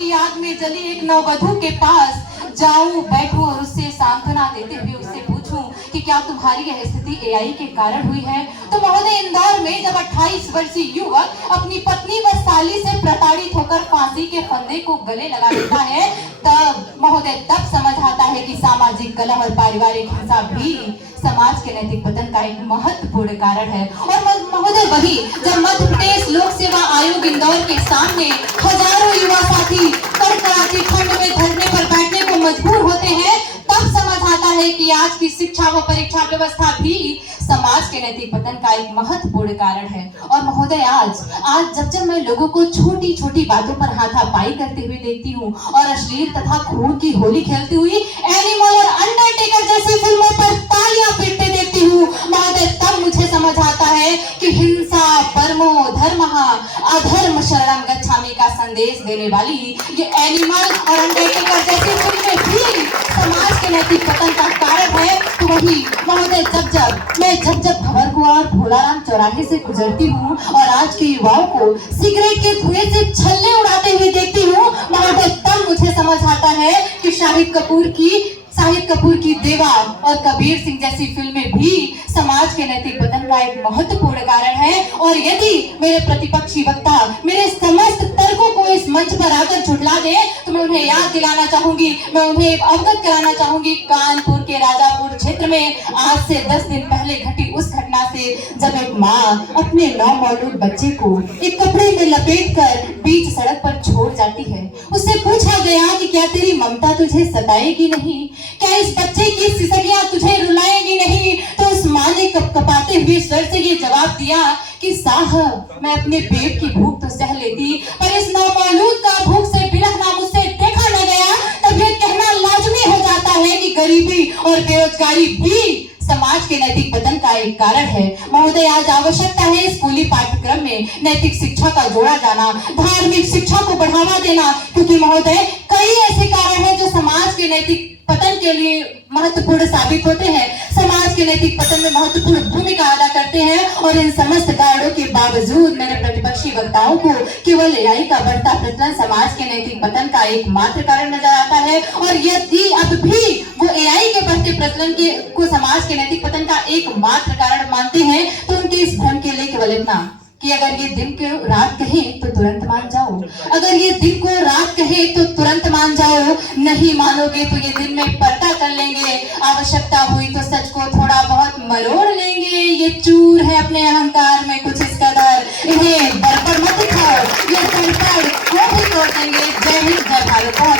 याद में जली एक नववधू के पास जाऊं, बैठूं और उससे सांत्वना देते हुए उससे पूछूं कि क्या तुम्हारी यह स्थिति एआई के कारण हुई है। तो महोदय, इंदौर में जब 28 वर्षीय युवक अपनी पत्नी व साली से प्रताड़ित होकर फांसी के फंदे को गले लगा लेता है, तब महोदय समझ आता है कि सामाजिक कलह और पारिवारिक हिंसा भी समाज के नैतिक पतन का एक महत्वपूर्ण कारण है। और महोदय, वही जब मध्य प्रदेश लोक सेवा आयोग इंदौर के सामने हजारों युवा साथी कड़कड़ाती ठंड में धरने पर बैठने को मजबूर होते हैं, तब समझ आता है कि आज की शिक्षा व परीक्षा व्यवस्था भी समाज के नैतिक पतन का एक महत्वपूर्ण कारण है। और महोदय, आज जब मैं लोगों को छोटी छोटी बातों पर हाथापाई करते हुए देखती हूँ और अश्लील तथा खून की होली खेलती हुई एनिमल और अंडरटेकर जैसी फिल्मों पर तालियां पीटते देखती हूँ, महोदय, तब मुझे समझ आता है कि हिंसा परमो धर्मः अधर्म शरणं गच्छामि का संदेश देने वाली ये एनिमल और अंडरटेकर जैसी फिल्में भी समाज के नैतिक पतन का कारण है। तो वही महोदय, जब भंवर कुआं और भोलाराम चौराहे से गुजरती हूँ और आज के युवाओं को सिगरेट के धुएं से छल्ले उड़ाते हुए देखती हूँ, महोदय, तब मुझे समझ आता है कि शाहिद कपूर की देवा और कबीर सिंह जैसी फिल्में भी समाज के नैतिक पतन का एक महत्वपूर्ण कारण है। और यदि मेरे प्रतिपक्षी वक्ता मेरे समस्त तर्कों को इस मंच पर आकर झुठला दे, तो मैं उन्हें याद दिलाना चाहूंगी, मैं उन्हें अवगत कराना चाहूंगी कानपुर के राजापुर क्षेत्र में आज से 10 दिन पहले घटी उस घटना से, जब एक माँ अपने नवमौलूद बच्चे को एक कपड़े में लपेटकर बीच सड़क पर छोड़ जाती है। उससे पूछा गया कि क्या तेरी ममता तुझे सताएगी नहीं, क्या इस बच्चे की सिसकियां तुझे रुलाएगी नहीं। तो उस माँ ने कपकपाते हुए स्वर से ये जवाब दिया कि साहब, मैं अपने पेट की भूख तो सह लेती, पर इस नौमौलूद का भूख से बिलखना मुझसे देखा न गया। तब ये कहना लाजमी हो जाता है कि गरीबी और बेरोजगारी भी समाज के नैतिक पतन का एक कारण है। महोदय, आज आवश्यकता है स्कूली पाठ्यक्रम में नैतिक शिक्षा का जोड़ा जाना, धार्मिक शिक्षा को बढ़ावा देना, क्योंकि महोदय, कई ऐसे कारण हैं जो समाज के नैतिक पतन के लिए महत्वपूर्ण साबित होते हैं, समाज के नैतिक पतन में महत्वपूर्ण भूमिका अदा करते हैं। और इन समस्त कारणों के बावजूद मेरे प्रतिपक्षी वक्ताओं को केवल एआई का बढ़ता प्रचलन समाज के नैतिक पतन का एकमात्र कारण नजर आता है। और यदि अब भी वो एआई के बढ़ते प्रचलन को समाज के नैतिक पतन का एकमात्र कारण मानते हैं, तो उनके इस भ्रम के लिए केवल इतना कि अगर ये दिन को रात कहे तो तुरंत मान जाओ, अगर ये दिन को रात कहे तो तुरंत मान जाओ, नहीं मानोगे तो ये दिन में पर्दा कर लेंगे, आवश्यकता हुई तो सच को थोड़ा बहुत मरोड़ लेंगे। ये चूर है अपने अहंकार में कुछ इस कदर, इन्हें बरपर मत दिखाओ, ये संकट को भी तोड़ देंगे। जय हिंद, जय भारत।